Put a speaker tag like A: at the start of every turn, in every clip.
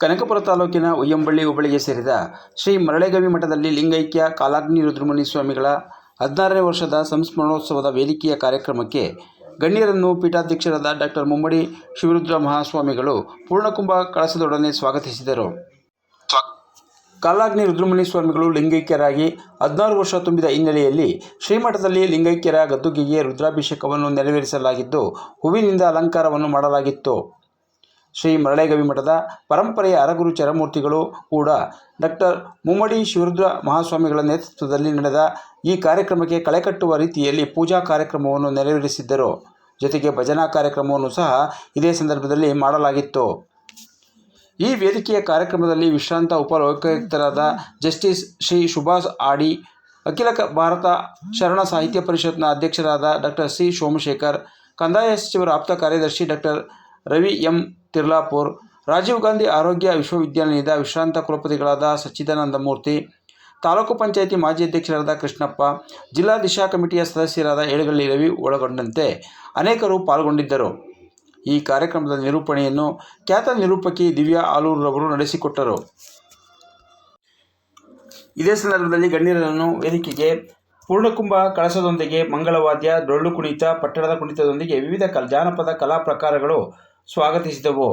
A: ಕನಕಪುರ ತಾಲೂಕಿನ ಉಯ್ಯಂಬಳ್ಳಿ ಹುಬ್ಬಳ್ಳಿಗೆ ಸೇರಿದ ಶ್ರೀ ಮರಳೆಗವಿ ಮಠದಲ್ಲಿ ಲಿಂಗೈಕ್ಯ ಕಾಲಾಗ್ನಿ ರುದ್ರಮುನಿ ಸ್ವಾಮಿಗಳ ಹದಿನಾರನೇ ವರ್ಷದ ಸಂಸ್ಮರಣೋತ್ಸವದ ವೇದಿಕೆಯ ಕಾರ್ಯಕ್ರಮಕ್ಕೆ ಗಣ್ಯರನ್ನು ಪೀಠಾಧ್ಯಕ್ಷರಾದ ಡಾಕ್ಟರ್ ಮುಮ್ಮಡಿ ಶಿವರುದ್ರ ಮಹಾಸ್ವಾಮಿಗಳು ಪೂರ್ಣಕುಂಭ ಕಳಸದೊಡನೆ ಸ್ವಾಗತಿಸಿದರು. ಕಾಲಾಗ್ನಿ ರುದ್ರಮುನಿ ಸ್ವಾಮಿಗಳು ಲಿಂಗೈಕ್ಯರಾಗಿ ಹದಿನಾರು ವರ್ಷ ತುಂಬಿದ ಹಿನ್ನೆಲೆಯಲ್ಲಿ ಶ್ರೀಮಠದಲ್ಲಿ ಲಿಂಗೈಕ್ಯರ ಗದ್ದುಗೆಗೆ ರುದ್ರಾಭಿಷೇಕವನ್ನು ನೆರವೇರಿಸಲಾಗಿದ್ದು, ಹೂವಿನಿಂದ ಅಲಂಕಾರವನ್ನು ಮಾಡಲಾಗಿತ್ತು. ಶ್ರೀ ಮರಳೆಗವಿ ಮಠದ ಪರಂಪರೆಯ ಅರಗುರು ಚರಮೂರ್ತಿಗಳು ಕೂಡ ಡಾಕ್ಟರ್ ಮುಮ್ಮಡಿ ಶಿವರುದ್ರ ಮಹಾಸ್ವಾಮಿಗಳ ನೇತೃತ್ವದಲ್ಲಿ ನಡೆದ ಈ ಕಾರ್ಯಕ್ರಮಕ್ಕೆ ಕಳೆಕಟ್ಟುವ ರೀತಿಯಲ್ಲಿ ಪೂಜಾ ಕಾರ್ಯಕ್ರಮವನ್ನು ನೆರವೇರಿಸಿದ್ದರು. ಜೊತೆಗೆ ಭಜನಾ ಕಾರ್ಯಕ್ರಮವನ್ನು ಸಹ ಇದೇ ಸಂದರ್ಭದಲ್ಲಿ ಮಾಡಲಾಗಿತ್ತು. ಈ ವೇದಿಕೆಯ ಕಾರ್ಯಕ್ರಮದಲ್ಲಿ ವಿಶ್ರಾಂತ ಉಪಲೋಕಾಯುಕ್ತರಾದ ಜಸ್ಟಿಸ್ ಶ್ರೀ ಸುಭಾಷ್ ಆಡಿ ಅಖಿಲ ಭಾರತ ಶರಣ ಸಾಹಿತ್ಯ ಪರಿಷತ್ನ ಅಧ್ಯಕ್ಷರಾದ ಡಾಕ್ಟರ್ ಸಿ ಸೋಮಶೇಖರ್, ಕಂದಾಯ ಸಚಿವರ ಆಪ್ತ ಕಾರ್ಯದರ್ಶಿ ಡಾಕ್ಟರ್ ರವಿ ಎಂ. ತಿರ್ಲಾಪುರ್, ರಾಜೀವ್ ಗಾಂಧಿ ಆರೋಗ್ಯ ವಿಶ್ವವಿದ್ಯಾಲಯದ ವಿಶ್ರಾಂತ ಕುಲಪತಿಗಳಾದ ಸಚ್ಚಿದಾನಂದ ಮೂರ್ತಿ, ತಾಲೂಕು ಪಂಚಾಯಿತಿ ಮಾಜಿ ಅಧ್ಯಕ್ಷರಾದ ಕೃಷ್ಣಪ್ಪ, ಜಿಲ್ಲಾ ದಿಶಾ ಕಮಿಟಿಯ ಸದಸ್ಯರಾದ ಏಳಗಳ್ಳಿ ರವಿ ಒಳಗೊಂಡಂತೆ ಅನೇಕರು ಪಾಲ್ಗೊಂಡಿದ್ದರು. ಈ ಕಾರ್ಯಕ್ರಮದ ನಿರೂಪಣೆಯನ್ನು ಖ್ಯಾತ ನಿರೂಪಕಿ ದಿವ್ಯಾ ಆಲೂರವರು ನಡೆಸಿಕೊಟ್ಟರು. ಇದೇ ಸಂದರ್ಭದಲ್ಲಿ ಗಣ್ಯರನ್ನು ವೇದಿಕೆಗೆ ಪೂರ್ಣಕುಂಭ ಕಳಸದೊಂದಿಗೆ ಮಂಗಳವಾದ್ಯ, ಡೊಳ್ಳು ಕುಣಿತ, ಪಟ್ಟಣದ ಕುಣಿತದೊಂದಿಗೆ ವಿವಿಧ ಕಲ್, ಜಾನಪದ ಕಲಾ ಪ್ರಕಾರಗಳು ಸ್ವಾಗತಿಸಿದವು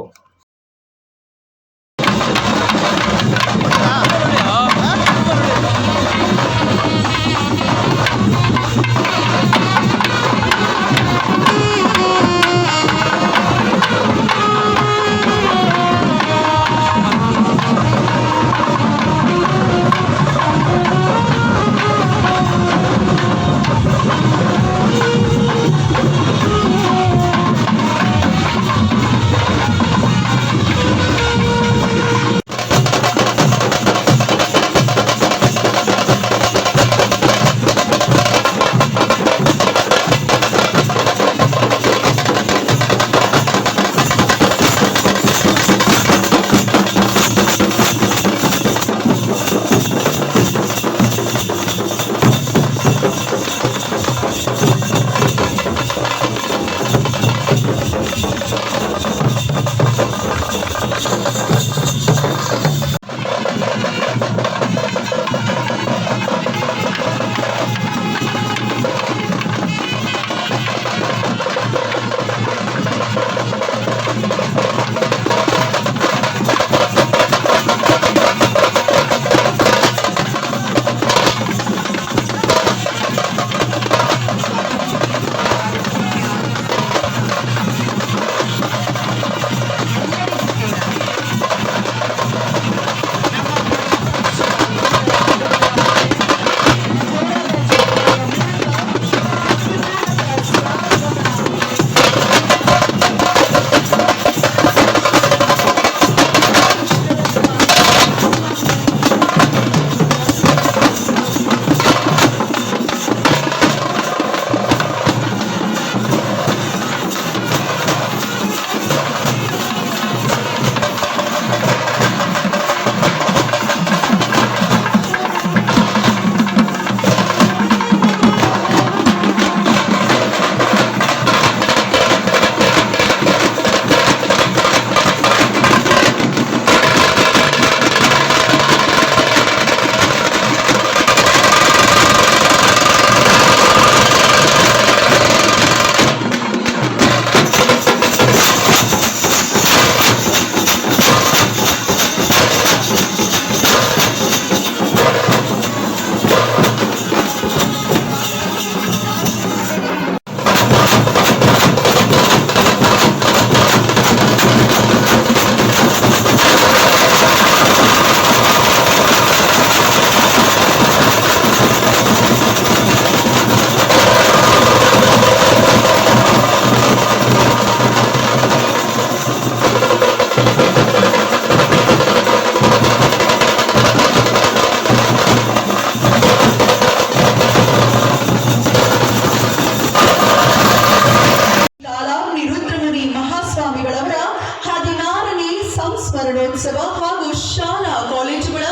B: ಸಂಸ್ಮರಣೋತ್ಸವ ಹಾಗೂ ಶಾಲಾ ಕಾಲೇಜುಗಳ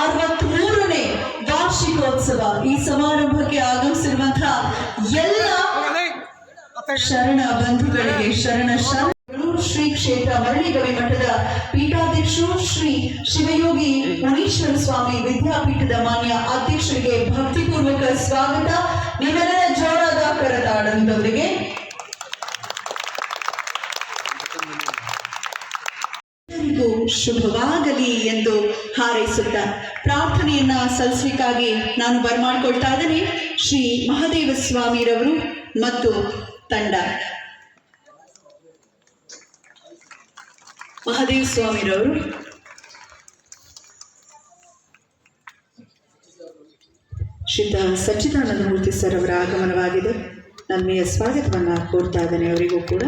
B: ಅರವತ್ಮೂರನೇ ವಾರ್ಷಿಕೋತ್ಸವ ಈ ಸಮಾರಂಭಕ್ಕೆ ಆಗಮಿಸಿರುವಂತಹ ಎಲ್ಲ ಶರಣ ಬಂಧುಗಳಿಗೆ ಶರಣ ಶರಣ ಶ್ರೀ ಕ್ಷೇತ್ರ ಮರಳಿಗವಿ ಮಠದ ಪೀಠಾಧ್ಯಕ್ಷರು ಶ್ರೀ ಶಿವಯೋಗಿ ಮುನೀಶ್ವರ ಸ್ವಾಮಿ ವಿದ್ಯಾಪೀಠದ ಮಾನ್ಯ ಅಧ್ಯಕ್ಷರಿಗೆ ಭಕ್ತಿಪೂರ್ವಕ ಸ್ವಾಗತ. ನಿಮ್ಮೆಲ್ಲರ ಜೋರಾದ ಕರತಾಡನದೊಂದಿಗೆ ಶುಭವಾಗಲಿ ಎಂದು ಹಾರೈಸುತ್ತ ಪ್ರಾರ್ಥನೆಯನ್ನ ಸಲ್ಲಿಸಲಿಕ್ಕಾಗಿ ನಾನು ಬರಮಾಡ್ಕೊಳ್ತಾ ಇದ್ದೇನೆ. ಶ್ರೀ ಮಹಾದೇವ ಸ್ವಾಮಿರವರು ಮತ್ತು ತಂಡ. ಮಹಾದೇವ ಸ್ವಾಮಿರವರು. ಶ್ರೀತ ಸಚ್ಚಿದಾನಂದ ಮೂರ್ತಿ ಸರ್ ಅವರ ಆಗಮನವಾಗಿದೆ. ನನ್ನೆಯ ಸ್ವಾಗತವನ್ನು ಕೋರ್ತಾ ಇದ್ದೇನೆ ಅವರಿಗೂ ಕೂಡ.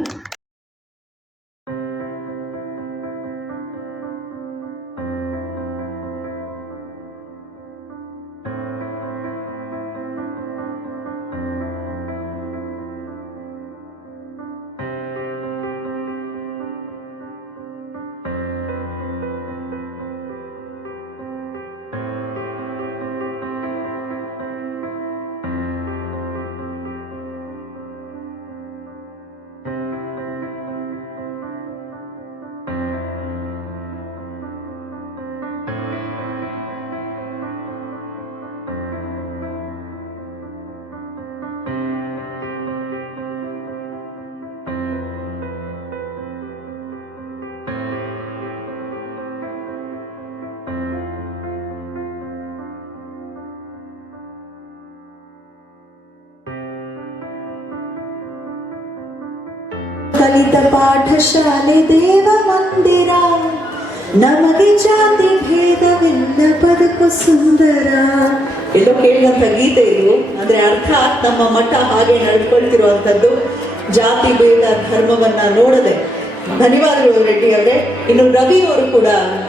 C: ಕಲಿತ ಪಾಠಶಾಲೆ ದೇವ ಮಂದಿರ. ನಮಗೆ ಜಾತಿ ಭೇದವಿಲ್ಲ ಬದುಕು ಸುಂದರ.
B: ಎಲ್ಲೋ ಕೇಳಿದಂತ ಗೀತೆ ಇದು. ಅಂದ್ರೆ ಅರ್ಥ ನಮ್ಮ ಮಠ ಹಾಗೆ ನಡ್ಕೊಳ್ತಿರುವಂತದ್ದು ಜಾತಿ ಭೇದ ಧರ್ಮವನ್ನ ನೋಡದೆ. ಧನ್ಯವಾದಗಳು ರೆಡ್ಡಿ ಅವರೇ, ಇನ್ನು ರವಿ ಅವರು ಕೂಡ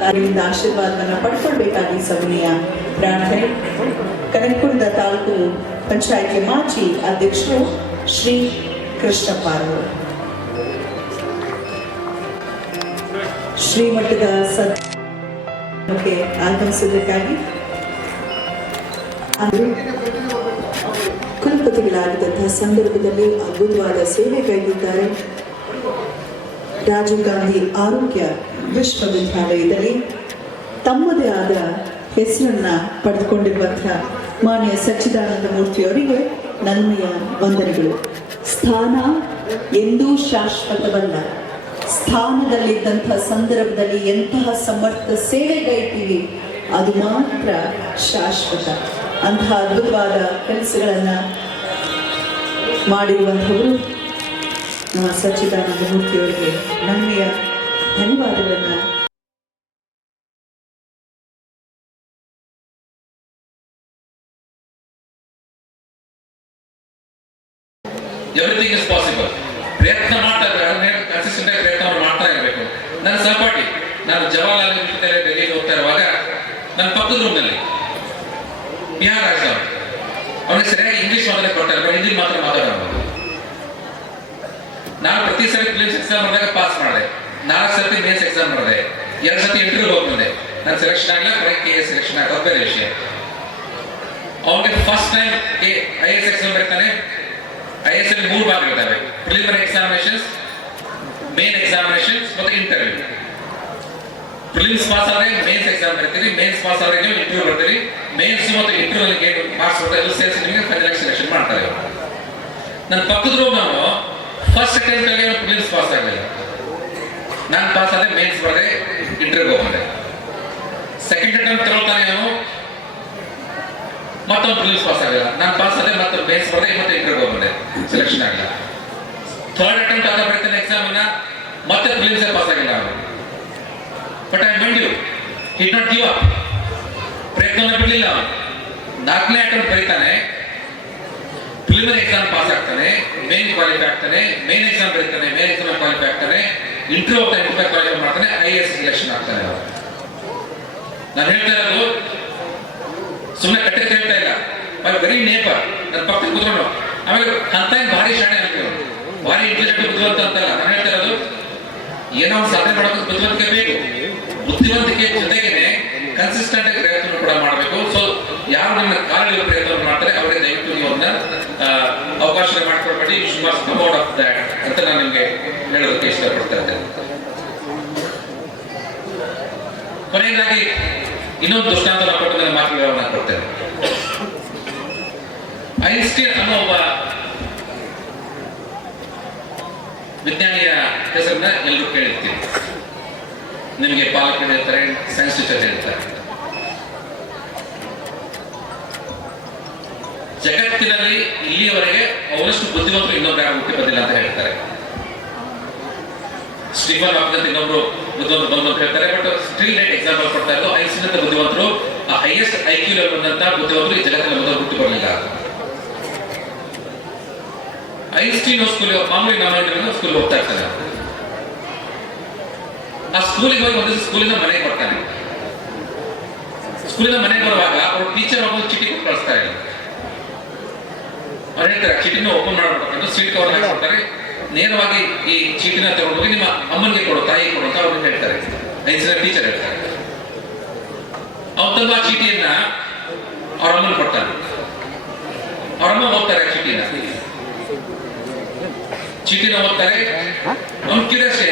B: ಅಲ್ಲಿಂದ ಆಶೀರ್ವಾದವನ್ನ ಪಡ್ಕೊಳ್ಬೇಕಾಗಿ ಸವಿನಯ ಪ್ರಾರ್ಥನೆ. ಕನಕಪುರದ ತಾಲೂಕು ಪಂಚಾಯಿತಿ ಮಾಜಿ ಅಧ್ಯಕ್ಷರು ಶ್ರೀ ಕೃಷ್ಣಪ್ಪ ಅವರು. ಶ್ರೀಮಠದ ಸದ್ಯಕ್ಕೆ ಆಗಮಿಸುವುದಕ್ಕಾಗಿ ಕುಲಪತಿಗಳಾಗಿದ್ದಂತಹ ಸಂದರ್ಭದಲ್ಲಿ ಅದ್ಭುತವಾದ ಸೇವೆ ಕೈಗೊಂಡಿದ್ದಾರೆ. ರಾಜೀವ್ ಗಾಂಧಿ ಆರೋಗ್ಯ ವಿಶ್ವವಿದ್ಯಾಲಯದಲ್ಲಿ ತಮ್ಮದೇ ಆದ ಹೆಸರನ್ನ ಪಡೆದುಕೊಂಡಿರುವಂತಹ ಮಾನ್ಯ ಸಚ್ಚಿದಾನಂದ ಮೂರ್ತಿಯವರಿಗೆ ನನ್ನೆಯ ವಂದನೆಗಳು. ಸ್ಥಾನ ಎಂದೂ ಶಾಶ್ವತವಲ್ಲ. ಸ್ಥಾನದಲ್ಲಿದ್ದಂಥ ಸಂದರ್ಭದಲ್ಲಿ ಎಂತಹ ಸಮರ್ಥ ಸೇವೆಗೈತೀವಿ ಅದು ಮಾತ್ರ ಶಾಶ್ವತ. ಅಂತಹ ಅದ್ಭುತವಾದ ಕೆಲಸಗಳನ್ನ ಮಾಡಿರುವಂಥವರು ನಮ್ಮ ಸಚ್ಚಿದಾನಂದ ಮೂರ್ತಿಯವರಿಗೆ ನನ್ನೆಯ ಧನ್ಯವಾದಗಳನ್ನ
D: ಎವ್ರಿಥಿಂಗ್ ಇಸ್ ಪಾಸಿಬಲ್ ಪ್ರಯತ್ನ ಮಾಡ್ತಾ ಇರಬೇಕು ಕನ್ಸಿಸ್ಟೆಂಟ್ ಆಗಿ ಪ್ರಯತ್ನ ಮಾಡ್ತಾ ಇರಬೇಕು ನನ್ನ ಸಹಪಾಠಿ ನಾನು ಜವಾಹರ್ಲಾಲ್ ನೆಹರು ವಿಶ್ವವಿದ್ಯಾಲಯ ಡೆಲ್ಲಿಗೆ ಹೋಗ್ತಾ ಇರುವಾಗ ನನ್ನ ಪಕ್ಕದ ರೂಮ್ನಲ್ಲಿ ಬಿಹಾರ್ ರಾಜ್ಯದವರು ಅವನಿಗೆ ಸರಿಯಾಗಿ ಇಂಗ್ಲಿಷ್ ಮಾತ್ರ ಕೊಟ್ಟಾರೆ ಹಿಂದಿ ಮಾತ್ರ ಮಾತಾಡಬಹುದು ನಾನು ಪ್ರತಿ ಸರಿ ಪ್ಲೇಸ್ ಎಕ್ಸಾಮ್ ಮಾಡಿದಾಗ ಪಾಸ್ ಮಾಡಿದೆ. ನಾಲ್ಕು ಸರ್ತಿ ಮೇನ್ಸ್ ಎಕ್ಸಾಮ್ ಮಾಡಿದೆ. ಎರಡು ಸರ್ತಿ ಇಂಟರ್ವ್ಯೂ ಹೋಗ್ತದೆ ನಾನು ಸೆಲೆಕ್ಷನ್ ಆಗಿಲ್ಲ ಕರೆಕ್ಟ್ ಕೆ ಎಸ್ ಸೆಲೆಕ್ಷನ್ ಆಗೋದು ಬೇರೆ ವಿಷಯ. ಅವನಿಗೆ first time I S exam ಬರ್ತಾನೆ. ಐ ಎಸ್ ಅಲ್ಲಿ ಮೂರು ಭಾಗ ಇರ್ತವೆ. ಪ್ರಿಲಿಮಿನರಿ ಎಕ್ಸಾಮಿನೇಷನ್ಸ್ ಮೇನ್ ಎಕ್ಸಾಮಿನೇಷನ್ಸ್ ಮತ್ತು ಇಂಟರ್ವ್ಯೂ ಪ್ರಿಲಿಮ್ಸ್ ಪಾಸ್ ಆದ್ರೆ ಮೇನ್ಸ್ ಎಕ್ಸಾಮ್ ಬರ್ತೀರಿ ಮೇನ್ಸ್ ಪಾಸ್ ಆದ್ರೆ ನೀವು ಇಂಟರ್ವ್ಯೂ ಬರ್ತೀರಿ. ಮೇನ್ಸ್ ಮತ್ತು ಇಂಟರ್ವ್ಯೂ ಏನು ಮಾರ್ಕ್ಸ್ ಬರ್ತಾರೆ ಎಲ್ಲ ಸೇರಿಸಿ ನಿಮಗೆ ಫೈನಲ್ ಸೆಲೆಕ್ಷನ್ ಮಾಡ್ತಾರೆ. ನನ್ನ ಪಕ್ಕದ ರೂಮ್ ನಾನು ಫಸ್ಟ್ ಅಟೆಂಪ್ಟ್ ಅಲ್ಲಿ ಪ್ರಿಲಿಮ್ಸ್ ಪಾಸ್ ಆಗಲಿಲ್ಲ. ನಾನು ಪಾಸ್ ಆದ್ರೆ ಮೇನ್ಸ್ ಬರ್ದೆ ಇಂಟರ್ವ್ಯೂ ಹೋಗಿದೆ ಸೆಕೆಂಡ್ ಅಟೆಂಪ್ಟ್ ತಗೊಳ್ತಾನೆ ನಾನು ಮತ್ತೊಂದು ಪ್ರಿಲಿಮ್ಸ್ ಪಾಸ್ ಆಗಲಿಲ್ಲ. ನಾನು ಪಾಸ್ ಆದ್ರೆ ಮತ್ತೆ ಇಂಟರ್ವ್ಯೂ ಬಂದೆ ಸೆಲೆಕ್ಷನ್ ಆಗಿಲ್ಲ ಥರ್ಡ್ ಅಟೆಂಪ್ಟ್ ಆದ ಬರೀತಾನೆ ಎಕ್ಸಾಮ್ ಅನ್ನ ಮತ್ತೆ ಪ್ರಿಲಿಮ್ಸ್ ಪಾಸ್ ಆಗಿಲ್ಲ ಅವನು but I build you he not give up ಪ್ರಯತ್ನ ಬಿಡಲಿಲ್ಲ ಅವನು ನಾಲ್ಕನೇ ಅಟೆಂಪ್ಟ್ ಬರೀತಾನೆ. ಪ್ರಿಲಿಮಿನರಿ ಎಕ್ಸಾಮ್ ಪಾಸ್ ಆಗ್ತಾನೆ. ಮೇನ್ ಕ್ವಾಲಿಫೈ ಆಗ್ತಾನೆ. ಮೇನ್ ಎಕ್ಸಾಮ್ ಬರೀತಾನೆ. ಮೇನ್ ಎಕ್ಸಾಮ್ ಕ್ವಾಲಿಫೈ ಆಗ್ತಾನೆ. ಇಂಟರ್ವ್ಯೂ ಹೋಗ್ತಾನೆ ಇಂಟರ್ವ್ಯೂ ಕ್ವಾಲಿಫೈ ಮಾಡ್ತಾನೆ. ಐ ಎಸ್ ಸೆಲೆಕ್ಷನ್ ಆಗ್ತಾನೆ ನಾನು ಹೇಳ್ತಾ ಇರೋದು ಸುಮ್ಮನೆ ಕಟ್ಟೆ ಹೇಳ್ತಾ ಇಲ್ಲ. ಬೈ ವೆರಿ ನೇಪರ್ ನನ್ನ ಪಕ್ಕ ಕೂತ್ಕೊಂಡು. ಆಮೇಲೆ ಅಂತ ಭಾರಿ ಶಾಣೆ ಆಗ್ತೇವೆ ಭಾರಿ ಇಂಟೆಲಿಜೆಂಟ್ ಬುದ್ಧಿವಂತ ಅಂತಲ್ಲ ನಾನು ಹೇಳ್ತಾ ಇರೋದು, ಏನೋ ಒಂದು ಸಾಧನೆ ಮಾಡೋದು ಬುದ್ಧಿವಂತಿಕೆ ಬೇಕು. ಬುದ್ಧಿವಂತಿಕೆ ಜೊತೆಗೇನೆ ಕನ್ಸಿಸ್ಟೆಂಟ್ ಆಗಿ ಪ್ರಯತ್ನ ಕೂಡ ಮಾಡಬೇಕು. ಸೊ ಯಾರು ನಿಮ್ಮ ಕಾಲದಲ್ಲಿ ಪ್ರಯತ್ನ ಮಾಡ್ತಾರೆ, ಅವರಿಗೆ ದಯವಿಟ್ಟು ನೀವು ಅದನ್ನ ಅವಕಾಶ ಮಾಡಿಕೊಡ್ಬೇಡಿ you must come off that ಅಂತ ನಾನು ನಿಮಗೆ ಹೇಳೋದಕ್ಕೆ ಇಷ್ಟಪಡ್ತಾ ಇದ್ದೇನೆ. ಕೊನೆಯದಾಗಿ, ಇನ್ನೊಂದು ದೃಷ್ಟಾಂತ ಕೊಟ್ಟು ನನ್ನ ಮಾತುಗಳನ್ನು ಕೊಡ್ತೇನೆ. ಐನ್ಸ್ಟೀನ್ ಅನ್ನೋ ಒಬ್ಬ ವಿಜ್ಞಾನಿಯ ಹೆಸರನ್ನ ಎಲ್ಲರೂ ಕೇಳಿರ್ತೀವಿ ನಿಮಗೆ ಪಾಲಕರು ಹೇಳ್ತಾರೆ ಸೈನ್ಸ್ ಟೀಚರ್ ಹೇಳ್ತಾರೆ. ಜಗತ್ತಿನಲ್ಲಿ ಇಲ್ಲಿಯವರೆಗೆ ಅವರಷ್ಟು ಬುದ್ಧಿವಂತರು ಇನ್ನೊಬ್ಬರು ಯಾರು ಹುಟ್ಟಿ ಬಂದಿಲ್ಲ ಅಂತ ಹೇಳ್ತಾರೆ. ಸ್ಟೀಫನ್ ಹಾಕಿಂಗ್ ಅಂತ ಇನ್ನೊಬ್ರು ಬುದ್ಧಿವಂತರು ಬಂದು ಅಂತ ಹೇಳ್ತಾರೆ. ಬಟ್ ಸ್ಟಿಲ್ ಲೈಟ್ ಎಕ್ಸಾಂಪಲ್ ಕೊಡ್ತಾ ಇದ್ದು ಐಸಿನಂತ ಬುದ್ಧಿವಂತರು, ಆ ಹೈಯೆಸ್ಟ್ ಐ ಕ್ಯೂ ಲೆವೆಲ್ ಬಂದಂತ ಬುದ್ಧಿವಂತರು ಈ ಜಗತ್ತಿನ ಮೊದಲು ಹುಟ್ಟಿ ಬರಲಿಲ್ಲ. ಐನ್ಸ್ಟೀನ್ ಸ್ಕೂಲ್ ಮಾಮೂಲಿ ನಮ್ಮ ಸ್ಕೂಲ್ ಹೋಗ್ತಾ ಇರ್ತಾನೆ ಆ ಸ್ಕೂಲಿಗೆ ಹೋಗಿ ಒಂದು ಸ್ಕೂಲಿಂದ ಮನೆಗೆ ಬರ್ತಾನೆ. ಸ್ಕೂಲಿಂದ ಮನೆಗೆ ಬರುವಾಗ ಅವ್ರು ಟೀಚರ್ ಒಬ್ಬ ಚೀಟಿ ಕೊಟ್ಟು ಕಳಿಸ್ತಾರೆ. ಅವ್ರು ಹೇಳ್ತಾರೆ ಚೀಟಿನ ಓಪನ್ ಮಾಡ್ಬಿಟ್ಟು ಸ್ವೀಟ್ ಕವರ್ ಹಾಕ್ಬಿಡ್ತಾರೆ ನೇರವಾಗಿ ಈ ಚೀಟಿನ ತಗೊಂಡು ಹೋಗಿ ನಿಮ್ಮ ಅಮ್ಮನಿಗೆ ಕೊಡು ತಾಯಿ ಕೊಡು ಅಂತ ಅವ್ರಿಗೆ ಹೇಳ್ತಾರೆ. ಐನ್ಸ್ಟೀನ್ ಟೀಚರ್ ಹೇಳ್ತಾರೆ. ಅವ್ರು ತಂದು ಆ ಚೀಟಿಯನ್ನ ಅವ್ರ ಅಮ್ಮನ ಕೊಡ್ತಾನೆ. ಅಮ್ಮ ಓದ್ತಾರೆ ಚೀಟಿನ ಚೀಟಿನ ಓದ್ತಾರೆ ಅವ್ನು ಕ್ಯೂರಿಯಾಸಿಟಿ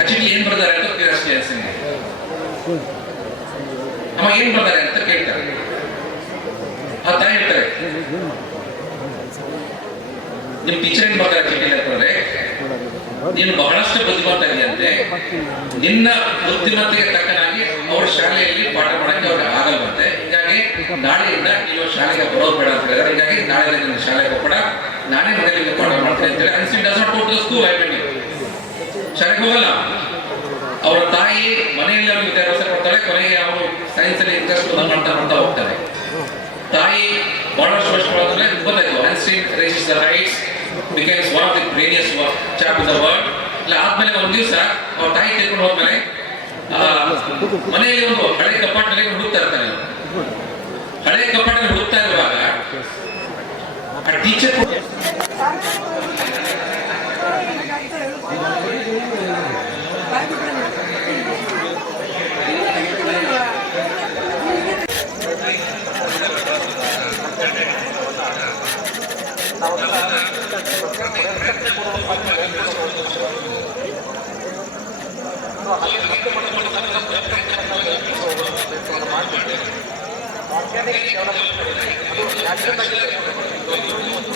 D: ಆ ಚೀಟಿ ಏನ್ ಬರ್ತಾರೆ ಅಂತ ಕ್ಯೂರಿಯಾಸಿಟಿ ಅನ್ಸಿಂಗೆ ಏನ್ ಬರ್ತಾರೆ ಅಂತ ಕೇಳ್ತಾರೆ. ಆ ತಾಯಿ ಹೇಳ್ತಾರೆ. ನಿಮ್ ಟೀಚರ್ ಏನ್ ಬರ್ತಾರೆ ಕೇಳಿದ್ರೆ ನೀನು ಬಹಳಷ್ಟು ಬುದ್ಧಿವಂತ ಇದೆಯಂತೆ. ನಿನ್ನ ಬುದ್ಧಿಮತ್ತೆಗೆ ತಕ್ಕನಾಗಿ ಅವ್ರ ಶಾಲೆಯಲ್ಲಿ ಪಾಠ ಮಾಡಕ್ಕೆ ಅವ್ರಿಗೆ ಆಗಲ್ವಂತೆ ಹೀಗಾಗಿ ನಾಳೆಯಿಂದ ನೀವು ಶಾಲೆಗೆ ಬರೋದು ಬೇಡ ಅಂತ ಹೇಳಿದ್ರೆ ಹೀಗಾಗಿ ನಾಳೆ ನಿನ್ನ ಶಾಲೆಗೆ ಹೋಗ್ಬೇಡ. ನಾನೇ ಮನೆಯಲ್ಲಿ ಪಾಠ ಮಾಡ್ತೇನೆ ಅಂತ ಅನ್ಸಿಂಗ್ ಡಸ್ ನಾಟ್ ಸ್ಕೂಲ್ ಐ ಶಾಲೆಗೆ ಹೋಗಲ್ಲ. ಅವರ ತಾಯಿ ಮನೆಯಲ್ಲಿ ಅವರು ವಿದ್ಯಾಭ್ಯಾಸ ಕೊಡ್ತಾರೆ, ಕೊನೆಗೆ ಅವರು ಸೈನ್ಸ್ ಅಲ್ಲಿ ಇಂಟ್ರೆಸ್ಟ್ ಮಾಡ್ತಾ ಅಂತ ಹೋಗ್ತಾರೆ. ತಾಯಿ ಬಹಳಷ್ಟು ವರ್ಷಗಳಾದ್ಮೇಲೆ ಗೊತ್ತಾಯ್ತು Einstein race the rights becomes one of the brainiest chap in the world ಇಲ್ಲ, ಆದ್ಮೇಲೆ ಒಂದು ದಿವಸ ಅವ್ರ ತಾಯಿ ತಿಳ್ಕೊಂಡು ಹೋದ್ಮೇಲೆ ಮನೆಯಲ್ಲಿ ಒಂದು ಹಳೆ ಕಪಾಟಿನಲ್ಲಿ ಹುಡುಕ್ತಾ ಇರ್ತಾರೆ. ಹಳೆ ಕಪಾಟಿನಲ್ಲಿ ಹುಡುಕ್ತಾ ಇರುವಾಗ ಆ ಟೀಚರ್ ಮಾಡ್ತಿದ್ದೆ ಆರ್ಗ್ಯಾನಿಕ್ ಡೆವಲಪ್ಮೆಂಟ್ ಅದು ನ್ಯಾಚುರಲ್ ಆಗಿ